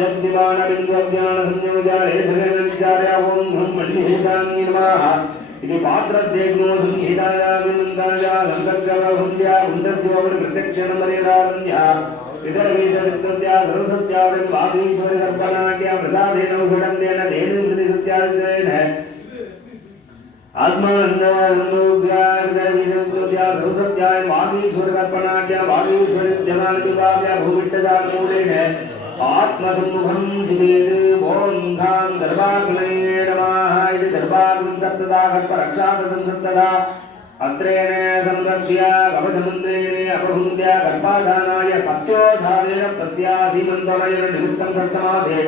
ब्रह्मज्ञानसंयोजानेशनेनविचार्यावोन्धम्मणिहेतान्निर्वाः इति पात्र पात्रद्वेग्नो संहिताया विनन्दाया लङ्कगवहुन्द्या गुण्डस्योवृकृत्यक्षणमरेदारण्या इतरवीजवित्रत्या सरस्वत्यावृत्वादीश्वरसर्पणाख्या प्रसादेन उपषण्डेन धेनुकृतिकृत्यादितेन आत्मानन्दोद्यार्गवीजवित्रत्या सरस्वत्याय वागीश्वरकर्पणाख्या वागीश्वरजनानिपाप्या भूमिष्ठजा है। ఆత్మసంభం శివేది ఓం సాం గర్భాకులే నమః ఇది గర్భాకులం సప్తదా గర్భ రక్షాకృతం సప్తదా అత్రేణ సంరక్ష్య గవసముద్రేణ అపహుంద్య గర్భాధానాయ సత్యోధారేణ ప్రస్యాసీమంతోలయన నిమిత్తం సప్తమాసే.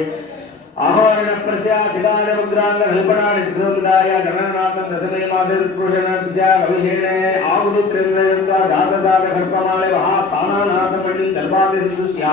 ఆహోరణ ప్రస్యాసిదాయ ముద్రాంగ నిల్పణాని సుఖముదాయ గణనాథం దశమే మాసే ఋతుషణ ప్రస్యా గవిహేణే ఆగుది త్రివేద జాతజాత గర్భమాలయ మహాస్థానానాథం పండిత గర్భాది ఋతుష్యా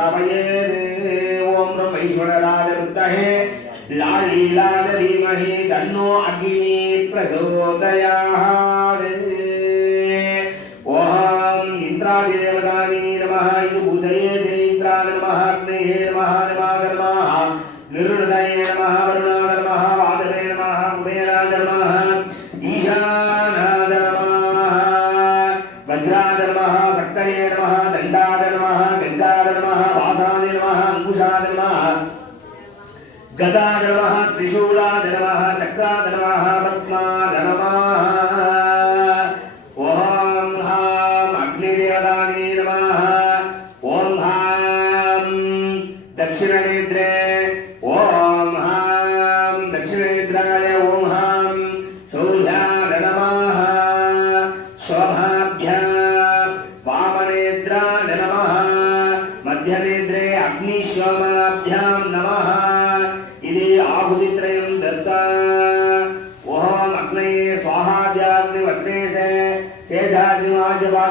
स्वाभ्यामिति श्रावयेत् ॐ ब्रह्मैश्वरराज विद्महे लालीलाल धीमहि तन्नो अग्नि प्रचोदयात् ಗದಾ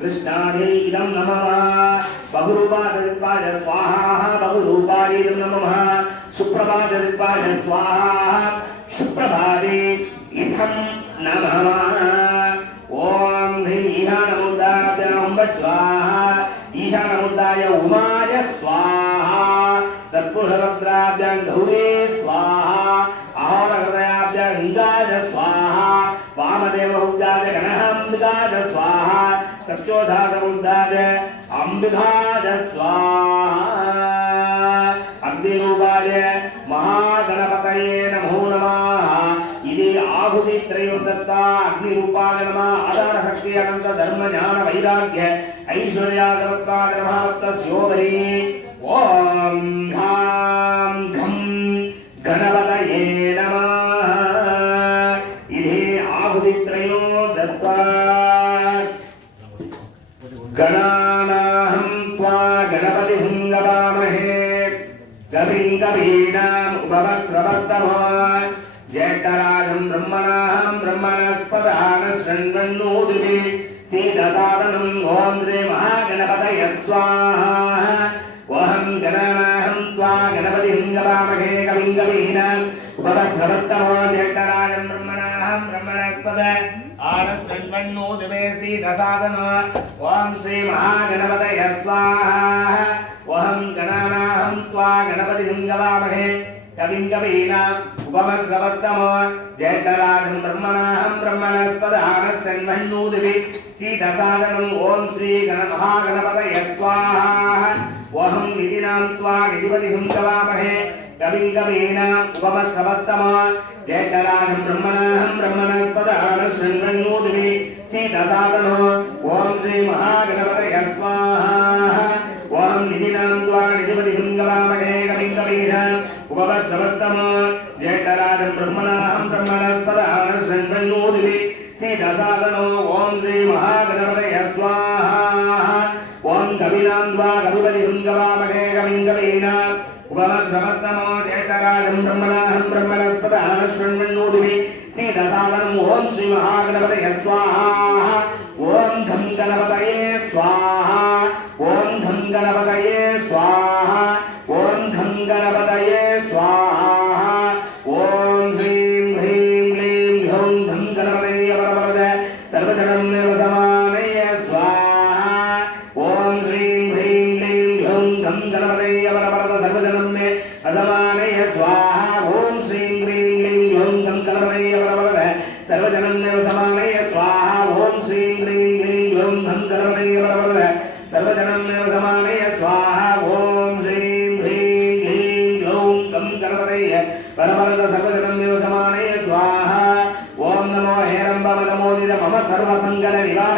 कृष्णाधीदं नमः। बहुरूपादरूपाय स्वाहा बहुरूपादीदं नमः सुप्रभादरूपाय स्वाहा सुप्रभादे इथं नमः। ॐ ईशानमुद्राभ्याम्ब स्वाहा, ईशानमुद्राय उमाय स्वाहा तत्पुरुषभद्राभ्यां गौरे स्वाहा अहोरहृदयाभ्यां स्वाहा, वामदेवभुजाय स्वाहा సత్యోధాతముందాద అంబిధాద స్వాహ అగ్నిరూపాయ మహాగణపతయే నమో నమ ఇది ఆహుతి త్రయోదత్త అగ్నిరూపాయ నమ ఆధార శక్తి అనంత ధర్మ జ్ఞాన వైరాగ్య ఐశ్వర్యాగవత్తాయ నమవత్త స్యోదరి ఓం ఘాం ఘం గణ गणानाहं त्वा गणपतिं गवामहे कविं कवीनाम् उपवस्रवस्तमो ज्येष्ठराजं ब्रह्मणाहं ब्रह्मणस्पदानशृण्वन्नोदिति सीदसादनं ॐ श्रीमहागणपतय स्वाहा वहं गणानाहं त्वा गणपतिं गवामहे कविं कवीनाम् उपवस्रवस्तमो ज्येष्ठराजं ब्रह्मणाहं ब्रह्मणस्पद ఆనస్మన్మన్నో దివేసీన సాధన ఓం శ్రీ మహాగణపతయ స్వాహ. ఓహం గణానాహం త్వా గణపతి గంగవామహే కవిం కవీనా ఉపమశ్రవస్తమ. జయకరాజం బ్రహ్మణాహం బ్రహ్మణస్పదానస్మన్మన్నో దివి. సీత సాధనం ఓం శ్రీ గణ మహాగణపతయ స్వాహ. ఓహం విధినాం త్వా గణపతి గంగవామహే గవింగమేన ఉపమ సమస్తమా జయకరాహం బ్రహ్మణాహం బ్రహ్మణస్పదాన శృంగన్నూదిమి సీతసాదనో ఓం శ్రీ మహాగణపతయ స్వాహ ఓం నిధినాం ద్వా నిధిపతి హింగవామగే గవింగమేన ఉపమ సమస్తమా జయకరాహం బ్రహ్మణాహం బ్రహ్మణస్పదాన శృంగన్నూదిమి సీతసాదనో ఓం శ్రీ మహాగణపతయ స్వాహ ఓం కవినాం ద్వా కవిపతి హింగవామగే గవింగమేన కవీనాం ఉపవత్సవస్తమో బ్రహ్మణాహం బ్రహ్మణస్పదాన శృణ్వన్నోదివి సీతసాదనం ఓం శ్రీ మహాగణపతయ స్వాహ ఓం ఘం గణపతయే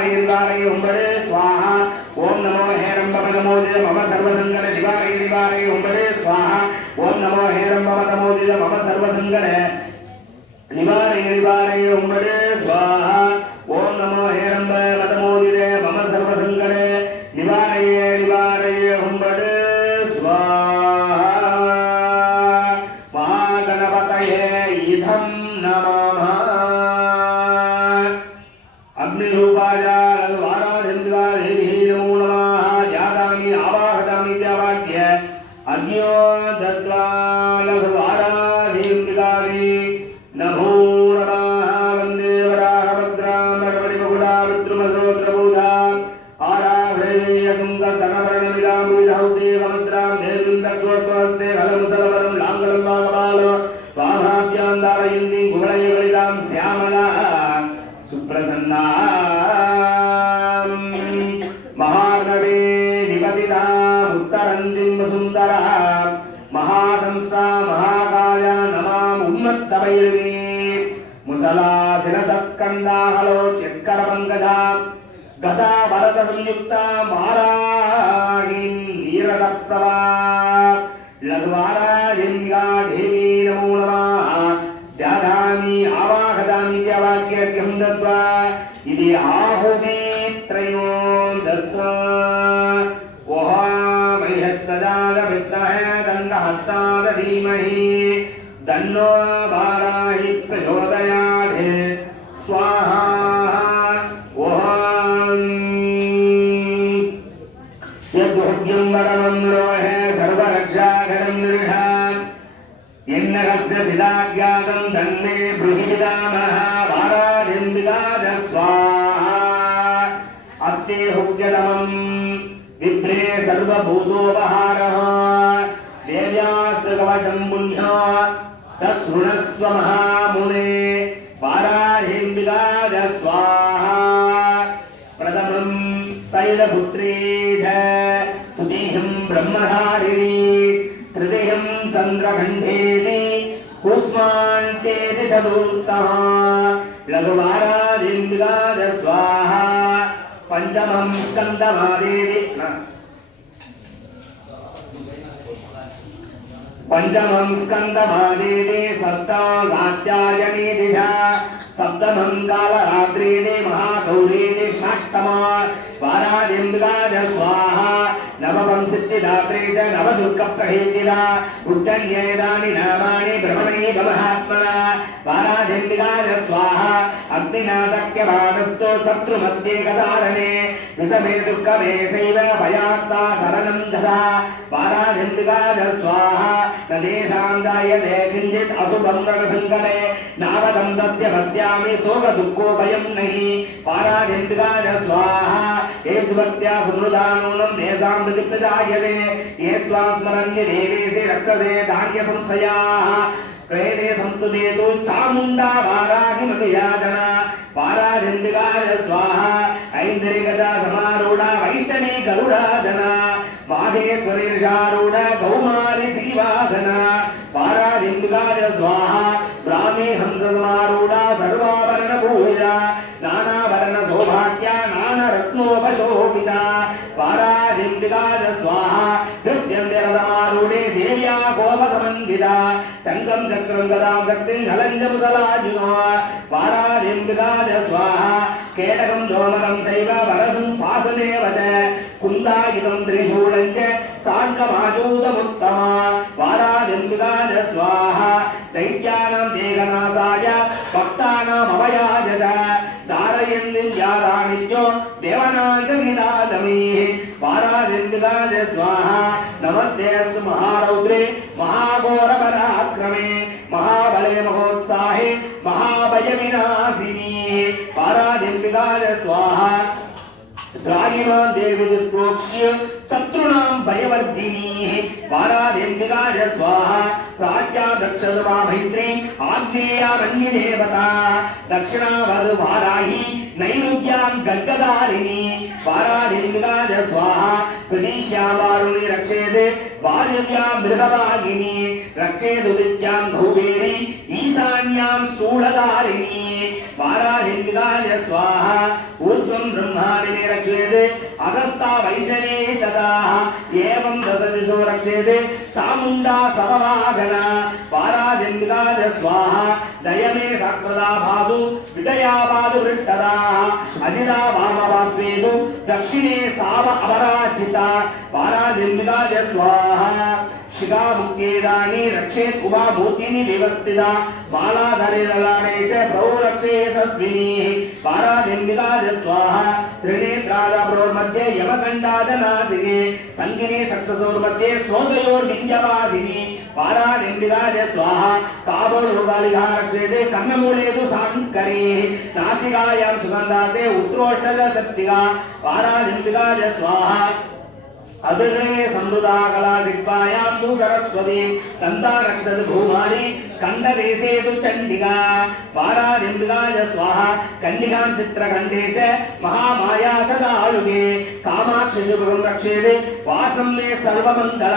वीर्वाणय उम्बरे स्वाहा ओम नमो हेरंबम नमोदित मम सर्वसंगल शिवाय दिवाय उम्बरे स्वाहा ओम नमो हेरंबम नमोदित मम सर्वसंगल निवारय दिवाय उम्बरे स्वाहा అగ్నిరూపాయ లఘువారాధింద్రా దేవి నమో నమః ఉన్మత్తవైర్వే ముసలాసిన సత్కందాహలో చక్కర పంకజా గతా భరత సంయుక్త మారాహిం నీరదప్తవా లఘువారాహింగా దేవీ నమో నమః. ధ్యాధామి ఆవాహదామి వాక్యర్ఘ్యం దత్వా ఇది ఆహుతి త్రయో దత్వా ఓహామహత్తదాద విద్మహే దండహస్తాద ధీమహి. దన్నో यदाज्ञातं तन्मे ब्रूहि पितामह स्वाहा अस्ते हुक्यतमम् विभ्रे सर्वभूतोपहारः। देव्यास्तु महामुने स्वाहा ब्रह्मधारिणी तृतीयं चन्द्रखण्डेन చతుర్థः లఘువారాదిం విదాద స్వాహ పంచమం స్కందమాదేవి. పంచమం స్కందమాదేవి సప్తాధ్యాయనీ దిశ. సప్తమం కాళరాత్రీని మహాగౌరీని షాష్టమ. వారాదిం విరాజ స్వాహ नवमं सिद्धिदात्रे च नवदुर्गप्रहेतिदा उद्धन्येदानि नामानि भ्रमणैव महात्मना वाराजन्विकाय स्वाहा अग्निनादक्यमानस्तो शत्रुमध्ये गदारणे विषमे दुःखमे सैव भयात्ता शरणं ददा वाराजन्विकाय स्वाहा न तेषां जायते किञ्चित् अशुभं रणसङ्कटे नावदं तस्य पश्यामि शोकदुःखोभयं नहि पाराजन्विकाय स्वाहा ये सुभक्त्या सुमृदानूनं तेषां प्रतिप्रजायते ये त्वां स्मरन्ति देवेशे रक्षते धान्यसंशयाः प्रेते संस्तुते तु चामुण्डा वाराहिमतियातना पाराजन्विकाय स्वाहा ऐन्द्रिकजा समारूढा वैष्णवी गरुडाजना माधेश्वरीर्षारूढ कौमारि श्रीवादना पाराजन्विकाय स्वाहा சக்கரம் சக்திம் நலஞ்சமுதலாஜுனா வாராதிம்பிதாஜ சுவாஹா கேடகம் தோமரம் சைவ வரசும் பாசதேவத குந்தாயுதம் திரிசூலஞ்ச சாங்கமாஜூதமுத்தமா வாராதிம்பிதாஜ சுவாஹா தைத்யானம் தேகநாசாய பக்தானாம் அபயாஜ தாரயந்தி ஜாராணித்யோ தேவனாந்தமிதாதமீ வாராதிம்பிதாஜ சுவாஹா நமத்தேசு மகாரௌத்ரே மகாகோரபராக்கிரமே महाबले महोत्साहे महाभयविनाशिनी पाराजन्विकाय स्वाहा द्रागिमां देवी दुष्प्रोक्ष्य शत्रूणां भयवर्धिनी पारादेव्यगाय स्वाहा प्राच्या दक्षदवा मैत्री आग्नेयामन्यदेवता दक्षिणावद् वाराही नैरुद्यां गद्गदारिणी पारादेव्यगाय स्वाहा प्रदिश्यावारुणि रक्षेत् वायव्यां मृगवागिनी रक्षेदुदित्यां धौवेरी ईशान्यां शूलधारिणी पारादेव्यगाय स्वाहा ऊर्ध्वं ब्रह्माणि रक्षेत् अगस्ता वैशने तदाः एवं दशदिशो रक्षेत् चामुण्डा समवागना पाराजन्विकाय स्वाहा जय मे सक्प्रदा भातु विजया पादु वृष्टदाः अजिता वामवास्वेदु दक्षिणे साव अपराजिता पाराजन्विकाय स्वाहा शिखामुक्तेदानि रक्षेत् उमा भूतिनि व्यवस्थिता मालाधरे ललाटे च प्रौ रक्षे सस्विनीः पाराजन्विकाय स्वाहा त्रिनेत्रादप्रोर्मध्ये यमकण्डादनासिके सङ्गिने सक्ससोर्मध्ये स्वोदयोर्विन्द्यवासिनी पाराजन्विकाय स्वाहा ताबोळुगालिघा रक्षेते कर्णमूलेषु साङ्करेः नासिकायां सुगन्धासे उत्रोष्ठद सत्सिका पाराजन्विकाय स्वाहा अदृणे समृदा कला दिग्पायां तु सरस्वती दन्ता रक्षत भूमानि कण्डदेशे तु चण्डिका पारादिन्द्राय దుర్గాయ స్వాహ కన్యకాం చిత్రకంఠే చ మహామాయా సదాళుగే కామాక్షి శుభం రక్షేది. వాసం మే సర్వమంగళ.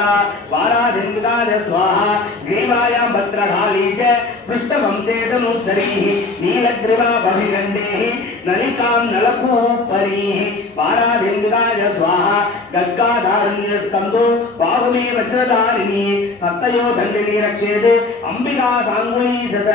వారాధిన్విదాయ స్వాహ గ్రీవాయాం భద్రకాళీ చ పృష్ఠవంశేతనుద్ధరీः నీలగ్రీవాభిఖण्डेः నలికాం నలకూపరీः పారాధింగాయ స్వాహ గద్గాధారుణ్య స్కందో వాహుమే వజ్రధారిణి హస్తయో దండిని రక్షేత్ అంబికా సాంగుణీసత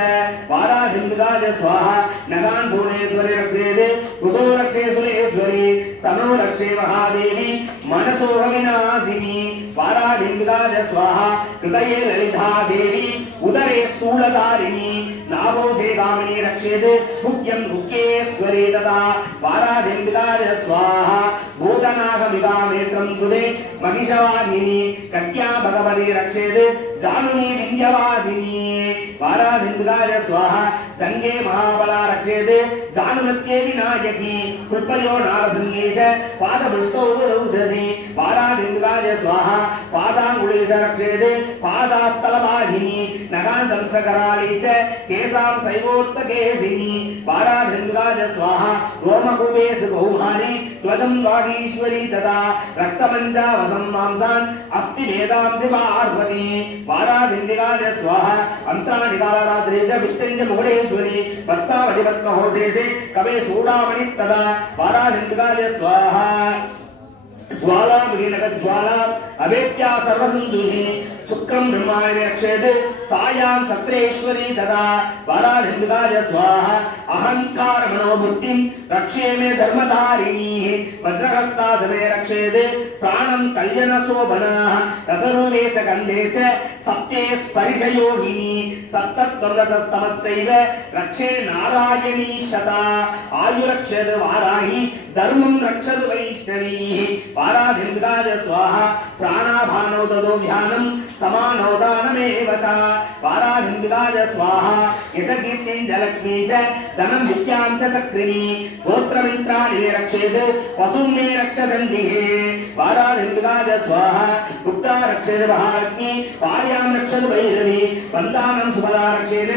పారాధింగాయ స్వాహ నగాన్ భువనేశ్వరి రక్షేత్ కుసో రక్షే సురేశ్వరి స్తనో రక్షే మహాదేవి మనసోహ వినాశిని विनाशिनी पाराधिम्बिकाय स्वाहा हृदये ललिता देवी उदरे शूलधारिणी नाभोजे कामिनी रक्षेत् मुख्यं मुख्येश्वरी तथा पाराधिम्बिकाय स्वाहा भूतनागमिकामेत्रं कृते మహిషవాహిని కత్యా భగవతి రక్షేత్ జానుని వింధ్యవాసిని వారాసింధురాజ స్వాహ సంగే మహాబల రక్షేత్ జానునృత్యే వినాయకి. కృపయో నారసింగే చ పాదవృష్టౌ రౌధసి వారాసింధురాజ స్వాహ పాదాంగుళేశ రక్షేత్ పాదాస్థలవాహిని నగాధంసకరాళీ చ కేశాం శైవోత్తకేసిని పారాధందురాజ స్వాహ రోమకూపేసు బహుమాని ధ్వజం వాగీశ్వరీ తదా రక్తమంజావసం మాంసాన్ అస్తి వేదాంసి పార్వతి పారాధిండిరాజ స్వాహ అంతానికారాత్రి చ విత్తంజ ముగుడేశ్వరి పద్మావతి పద్మహోసేసి కవే సూడామణి తదా పారాధిండిరాజ స్వాహ జ్వాలా విలీనక జ్వాలా అవేత్యా సర్వసంసూషిణి శుక్రం బ్రహ్మాణి రక్షేత్ సాయాం సత్రేశ్వరి తదా వరాధింగాయ స్వాహ. అహంకార మనోబుద్ధిం రక్షే మే ధర్మధారిణీ వజ్రహస్తాసమే రక్షేత్ ప్రాణం కళ్యణ శోభనా. రసరూపే చ గంధే చ సత్యే స్పరిశయోగిని సప్తత్వరతస్తమచ్చైవ రక్షే నారాయణీ శత. ఆయురక్షేత్ వారాహి. ధర్మం రక్షదు వైష్ణవీ. వారాధింగాయ స్వాహ. ప్రాణాభానో తదో ధ్యానం. సమానో చ వారాధింగాయ స్వాహ. యశకీర్తిం చ ధనం విద్యాం చ చక్రిణి. గోత్రమిత్రాణి మే రక్షేత్ పశుం మే రక్షదండిహే. వారాధింగాయ స్వాహ. గుప్తా రక్షేత్ మహాలక్ష్మి. భార్యాం రక్షతు వైరవి. వందానం సుభదా రక్షేత్